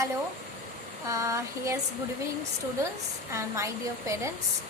Hello, yes, good evening, students and my dear parents.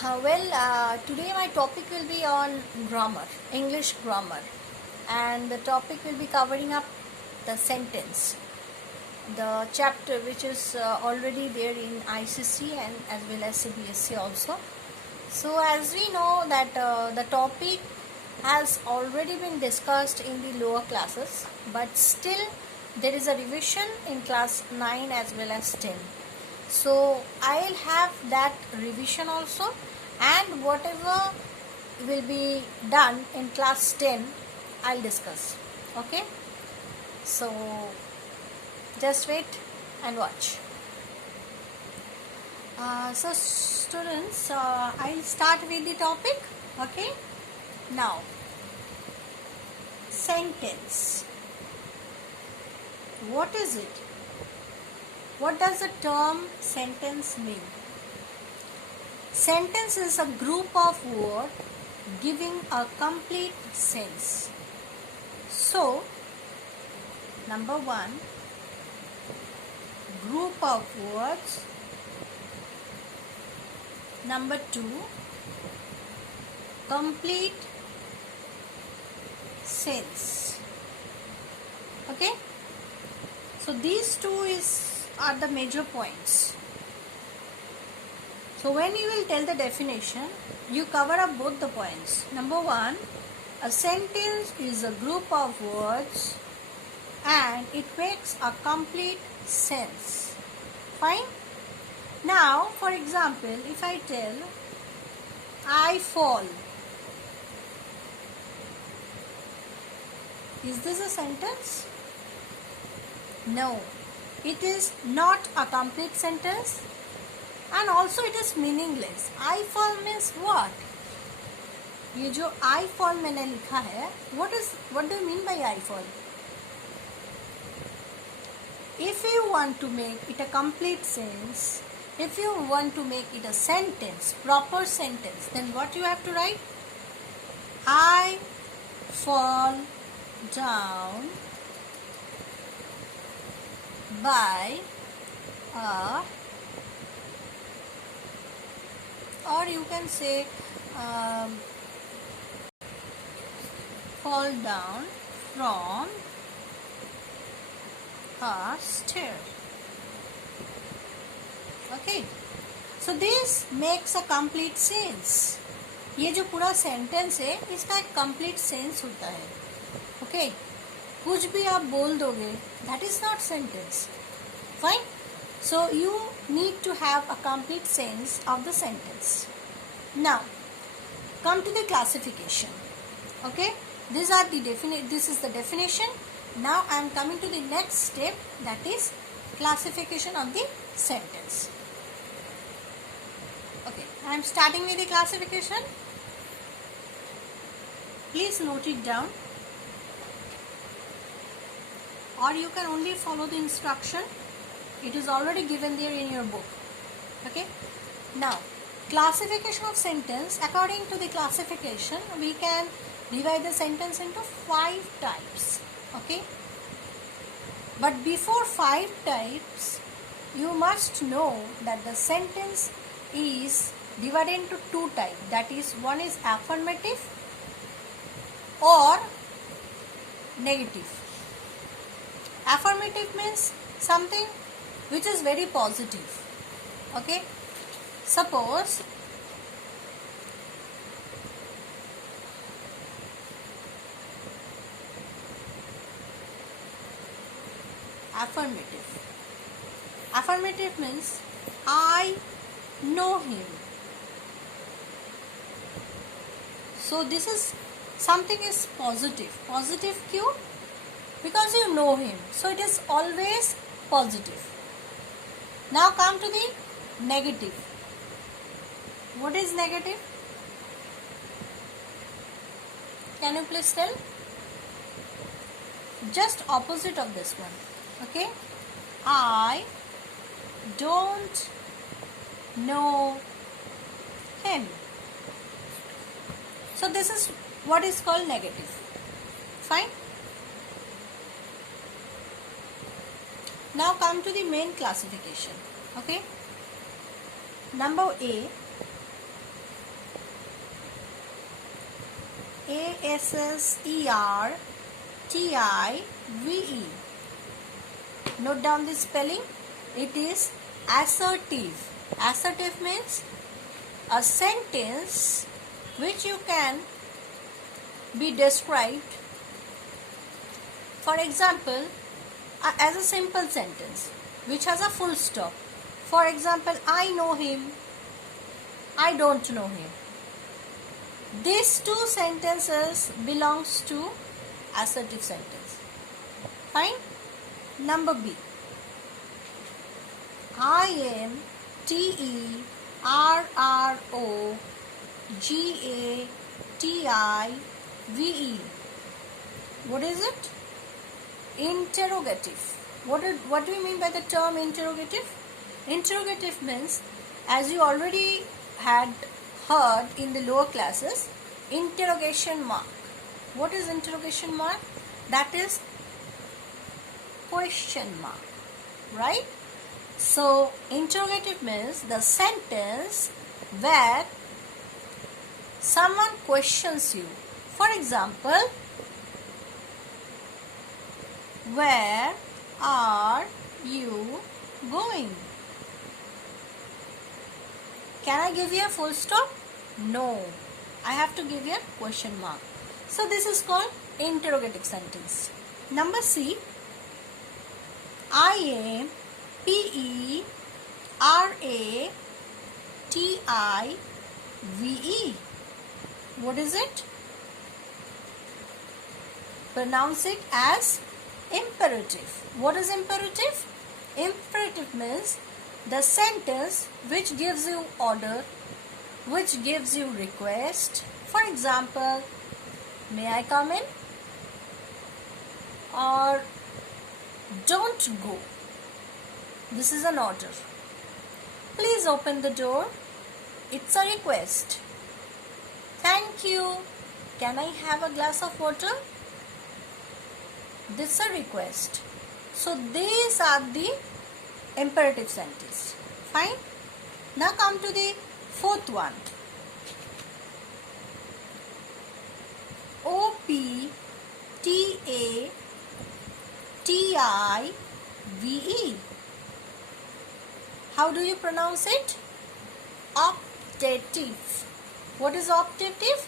Today my topic will be on grammar, English grammar, and the topic will be covering up the sentence, the chapter which is already there in ICC and as well as CBSE also. So, as we know that the topic has already been discussed in the lower classes, but still there is a revision in class 9 as well as 10. So I'll have that revision also, and whatever will be done in class 10 I'll discuss. Okay, so just wait and watch. So students, I'll start with the topic. Okay, now sentence. What is it? What does the term sentence mean? Sentence is a group of words giving a complete sense. So, number one, group of words. Number two, complete sense. Okay? So these two are the major points. So when you will tell the definition, you cover up both the points. Number one, a sentence is a group of words and it makes a complete sense. Fine? Now, for example, if I tell, I fall. Is this a sentence? No, it is not a complete sentence, and also it is meaningless. I fall means what? ये जो I fall मैंने लिखा है, what do you mean by I fall? If you want to make it a complete sense, if you want to make it a sentence, proper sentence, then what you have to write? I fall down by or you can say fall down from a stair. Okay, so this makes a complete sense. ये जो पूरा sentence है इसका एक complete sense होता है. Okay, कुछ भी आप बोल दोगे, that is not sentence. Fine? So you need to have a complete sense of the sentence. Now, come to the classification. Okay? This is the definition. Now I am coming to the next step, that is classification of the sentence. Okay, I am starting with the classification. Please note it down, or you can only follow the instruction. It is already given there in your book. Okay. Now, classification of sentence. According to the classification, we can divide the sentence into 5 types. Okay. But before 5 types, you must know that the sentence is divided into 2 types. That is, one is affirmative or negative. Affirmative means something which is very positive. Okay, suppose affirmative means I know him. So this is something is positive. Positive क्यों? Because you know him, so it is always positive. Now come to the negative. What is negative? Can you please tell? Just opposite of this one. Okay, I don't know him. So this is what is called negative. Fine. Now come to the main classification. Okay. Number A. ASSERTIVE. Note down the spelling. It is assertive. Assertive means a sentence which you can be described. For example, as a simple sentence which has a full stop. For example, I know him, I don't know him. These two sentences belongs to assertive sentence. Fine. Number B. INTERROGATIVE. What is it? Interrogative. What do you mean by the term interrogative? Interrogative means, as you already had heard in the lower classes, interrogation mark. What is interrogation mark? That is question mark, right? So interrogative means the sentence where someone questions you. For example, where are you going? Can I give you a full stop? No. I have to give you a question mark. So this is called interrogative sentence. Number C. IMPERATIVE. What is it? Pronounce it as imperative. What is imperative? Imperative means the sentence which gives you order, which gives you request. For example, may I come in? Or don't go. This is an order. Please open the door. It's a request. Thank you. Can I have a glass of water? This is a request. So these are the imperative sentence. Fine. Now come to the fourth one. OPTATIVE. How do you pronounce it? Optative. What is optative?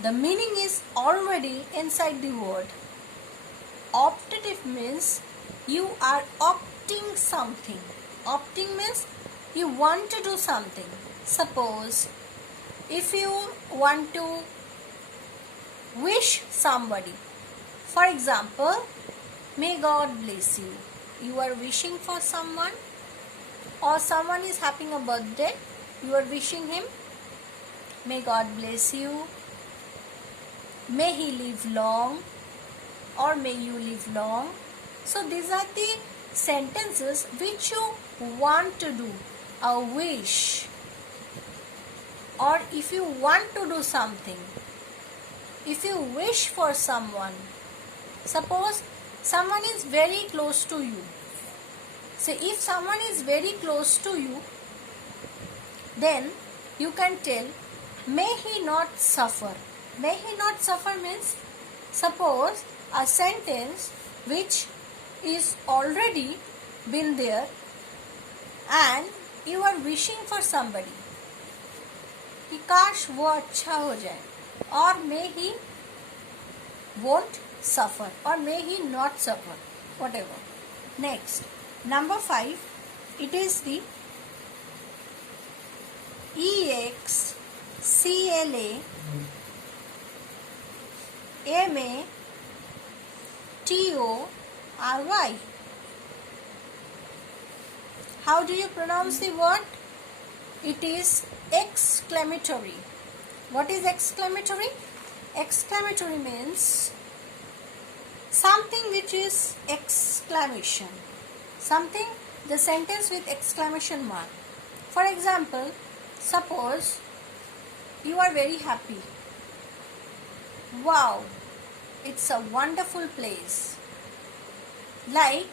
The meaning is already inside the word. Optative means you are opting something. Opting means you want to do something. Suppose if you want to wish somebody, for example, may God bless you. You are wishing for someone, or someone is having a birthday, you are wishing him, may God bless you, may he live long, or may you live long. So these are the sentences which you want to do, a wish. Or if you want to do something, if you wish for someone, suppose someone is very close to you. So if someone is very close to you, then you can tell, may he not suffer. May he not suffer means, suppose a sentence which is already been there and you are wishing for somebody कि काश वो अच्छा हो जाए, or may he won't suffer, or may he not suffer, whatever. Next, number 5, it is the EXCLAMATORY. How do you pronounce the word? It is exclamatory. What is exclamatory? Exclamatory means something which is exclamation. Something, the sentence with exclamation mark. For example, suppose you are very happy. Wow, it's a wonderful place. Like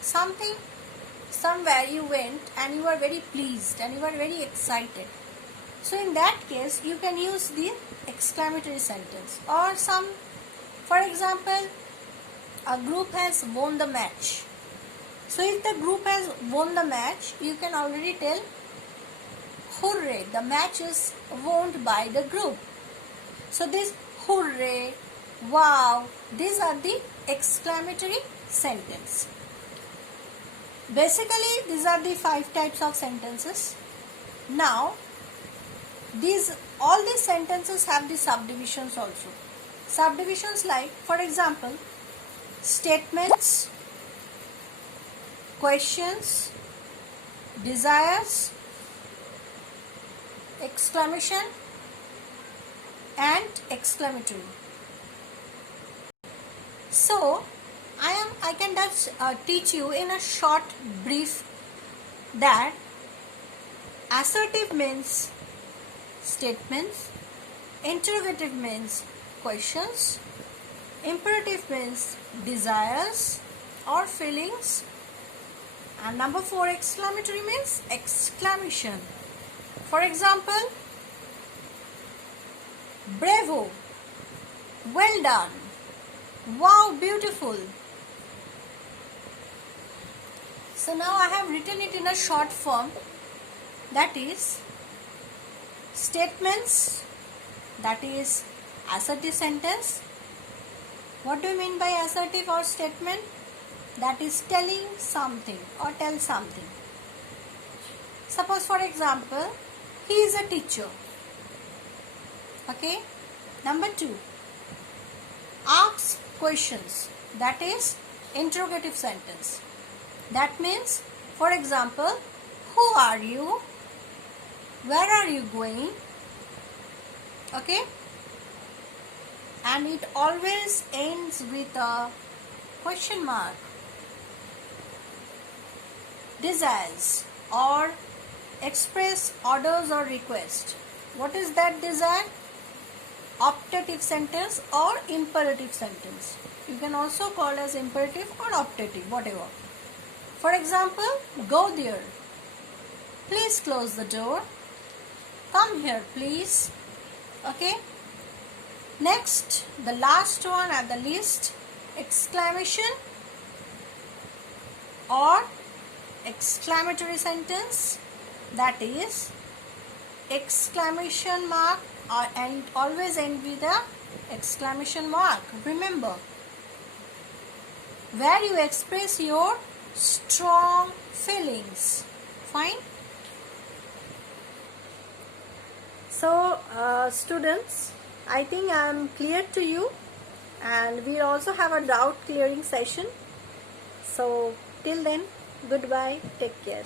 something, somewhere you went and you are very pleased and you are very excited. So in that case, you can use the exclamatory sentence. Or some, for example, a group has won the match. So if the group has won the match, you can already tell, hooray, the match is won by the group. So this hooray, wow, these are the exclamatory sentence. Basically, these are the 5 types of sentences. Now, all these sentences have the subdivisions also. Subdivisions like, for example, statements, questions, desires, exclamation, and exclamatory. So, I can just teach you in a short brief that assertive means statements, interrogative means questions, imperative means desires or feelings, and number 4, exclamatory means exclamation. For example, bravo, well done, wow, beautiful. So now I have written it in a short form, that is statements, that is assertive sentence. What do you mean by assertive or statement? That is telling something or tell something. Suppose, for example, he is a teacher. Okay. Number 2, ask questions, that is interrogative sentence. That means, for example, who are you? Where are you going? Okay. And it always ends with a question mark. Desires or express orders or request. What is that desire? Optative sentence or imperative sentence. You can also call as imperative or optative, whatever. For example, go there. Please close the door. Come here, please. Okay. Next, the last one at the list, exclamation or exclamatory sentence, that is exclamation mark and always end with a exclamation mark. Remember, where you express your strong feelings. Fine. So students, I think I am clear to you, and we also have a doubt clearing session. So till then, goodbye, take care.